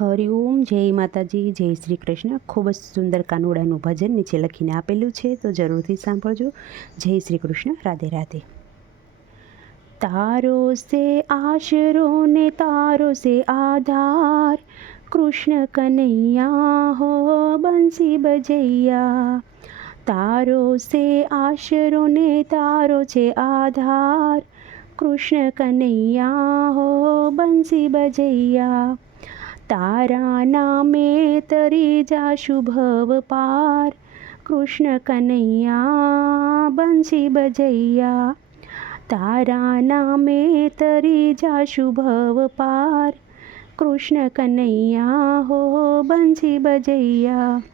હરિઓમ જય માતાજી, જય શ્રી કૃષ્ણ. ખૂબ જ સુંદર કાનુડાનું ભજન નીચે લખીને આપેલું છે, તો જરૂરથી સાંભળજો. જય શ્રી કૃષ્ણ. રાધે રાધે. તારો સે આશરો ને તારો સે આધાર, કૃષ્ણ કનૈયા હો બંસી બજૈયા તારો સે આશરો ને તારો છે આધાર, કૃષ્ણ કનૈયા હો બંસી બજૈયા તારા નામે તરી જાશુ ભવ પાર કૃષ્ણ કનૈયા બંસી બજૈયા તારા નામે તરી જાશુ ભવ પાર કૃષ્ણ કનૈયા હો બંસી બજૈયા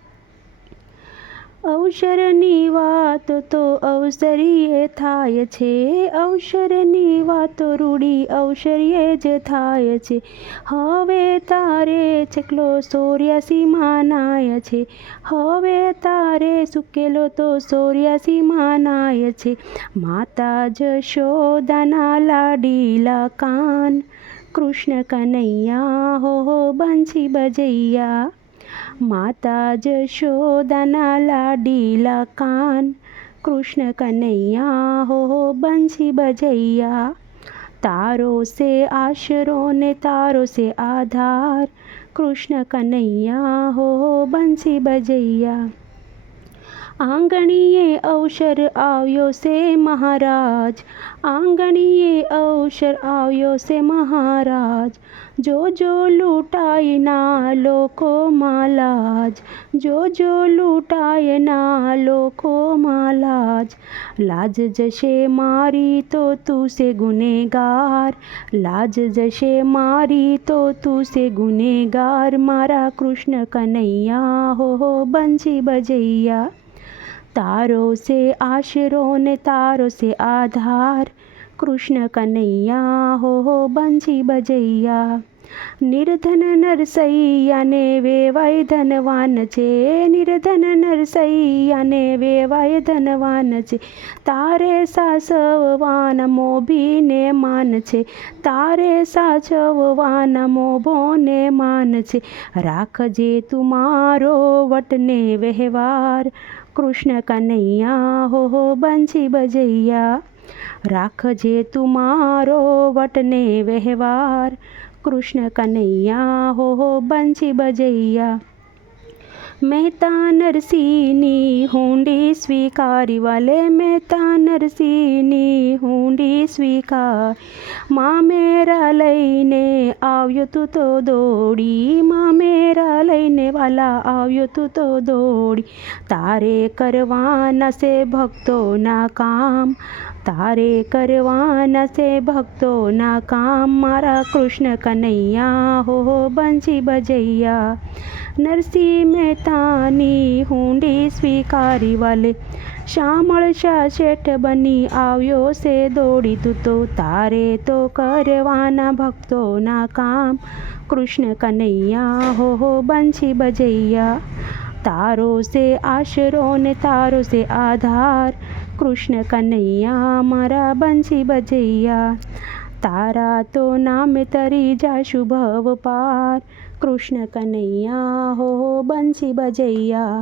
અવસરની વાત તો અવસરીએ થાય છે. અવસરની વાતો રૂડી અવસરીએ જ થાય છે. હવે તારે છેકલો સોર્યાસીમાં નાય છે. હવે તારે સુકેલો તો સોર્યાસીમાં નાય છે. માતા જશોદાના લાડીલા કાન, કૃષ્ણ કનૈયા હો બંસી બજૈયા. માતા જશોદાના લાડીલા કાન, કૃષ્ણ કનૈયા હો બંસી બજૈયા. તારો સે આશરો ને તારો સે આધાર, કૃષ્ણ કનૈયા હો બંસી બજૈયા. આંગણીએ અવસર આવ્યો છે મહારાજ. આંગણીએ અવસર આવ્યો છે મહારાજ. જો જો લૂંટાયના લોકો માલાજ. જો જો લૂંટાયના લોકો માલાજ. લાજ જશે મારી તો તું છે ગુનેગાર. લાજ જશે મારી તો તું છે ગુનેગાર. મારા કૃષ્ણ કનૈયા, હો બંસી બજૈયા. તારો સે આશરો ને તારો સે આધાર કૃષ્ણ કનૈયા હો બંસી બજૈયા નિર્ધન નરસૈયાને વેવાય ધનવાન છે નિર્ધન નરસૈયાને વેવાય ધનવાન છે તારે સાસવવાન મોભીને માન છે તારે સાચવવાન મોભોને માન છે રાખજે તું મારો વટને વ્યવહાર કૃષ્ણ કનૈયા, હો બંસી બજૈયા રાખજે તું મારો વટને વ્યવહાર કૃષ્ણ કનૈયા, હો બંસી બજૈયા. મહેતા નરસિંહની હુંડી સ્વીકારી વાલે મહેતા નરસિંહની હુંડી સ્વીકાર મામેરા લઈને આવ્યો તું તો દોડી મામેરા લઈને વાલા આવ્યો તું તો દોડી તારે કરવાના છે ભક્તોના કામ તારે કરવાના છે ભક્તોના કામ મારા કૃષ્ણ કનૈયા હો બંસી બજૈયા નરસિંહ મહેતાની હુંડી સ્વીકારી વાલે શામળ શાહ શેઠ બની આવ્યો છે દોડી તું તો તારે તો કરવાના ભક્તોના કામ કૃષ્ણ કનૈયા હો બંસી બજૈયા તારો છે આશરો ને તારો છે આધાર કૃષ્ણ કનૈયા મારા બંસી બજૈયા તારા તો નામે તરી જાશુ ભવ પાર કૃષ્ણ કનૈયા હો બંસી બજૈયા.